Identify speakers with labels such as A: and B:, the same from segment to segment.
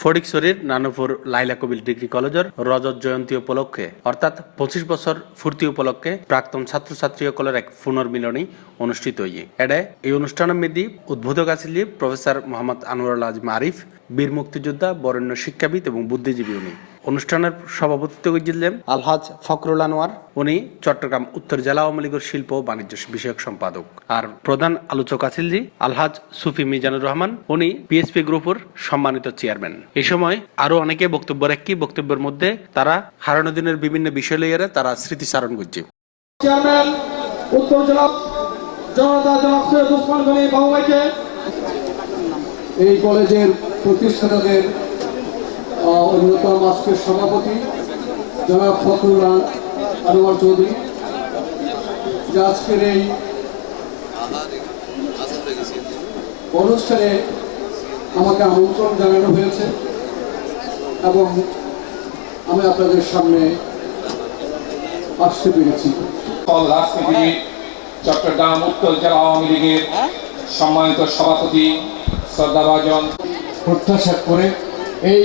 A: ফটিকছড়ির নানুপুর লাইলা কবিল degree কলেজের রজত জয়ন্তী উপলক্ষে, অর্থাৎ পঁচিশ বছর ফুর্তি উপলক্ষে প্রাক্তন ছাত্রছাত্রী সকলের এক পুনর্মিলনী অনুষ্ঠিত হয়ে এডে এই অনুষ্ঠানের মেদি উদ্বোধক আছিল প্রফেসর মোহাম্মদ আনোয়ার আজম আরিফ, বীর মুক্তিযোদ্ধা, বরেণ্য শিক্ষাবিদ এবং বুদ্ধিজীবী উনি। অনুষ্ঠানের সভাপতিত্ব করেছিলেন আলহাজ ফখরুল আনোয়ার। উনি চট্টগ্রাম উত্তর জেলা আওয়ামী লীগের শিল্প ও বাণিজ্য বিষয়ক সম্পাদক। আর প্রধান আলোচক আছেন জি আলহাজ সুফি মিজানুর রহমান। উনি বিএসপি গ্রুপের সম্মানিত চেয়ারম্যান। এই সময় আরও অনেকে বক্তব্য রাখি। বক্তব্যের মধ্যে তারা হারানো দিনের বিভিন্ন বিষয় লইয়ে তারা স্মৃতিচারণ করছে।
B: চেয়ারম্যান উত্তর জেলা জনতা জনাব সৈয়দ উসমান গনি বাবুভাইকে
C: এই কলেজের প্রতিষ্ঠাতাদের অন্যতম আজকের সভাপতি জনাব ফখরুল আন- আনোয়ার চৌধুরী যে আজকের এই অনুষ্ঠানে আমাকে আমন্ত্রণ জানানো হয়েছে এবং আমি আপনাদের সামনে আসতে পেরেছি।
D: চট্টগ্রাম উত্তর জেলা আওয়ামী লীগের সম্মানিত সভাপতি শ্রদ্ধাভাজন।
C: প্রত্যাশা করে এই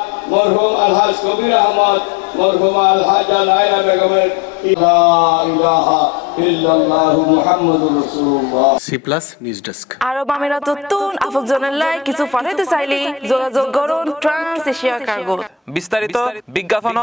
E: মরহুম আলহাজ কবির আহমদ মরহুম আলহাজা নায়রা বেগমের। ইলা ইলাহা ইল্লাল্লাহু মুহাম্মাদুর রাসূলুল্লাহ।
A: সি প্লাস নিউজ ডেস্ক
F: আরব আমিরাততুন আফজনের কিছু পাঠাইতে চাইলে যোগাযোগ করুন ট্রান্স এশিয়া কার্গো।
G: বিস্তারিত বিজ্ঞাপন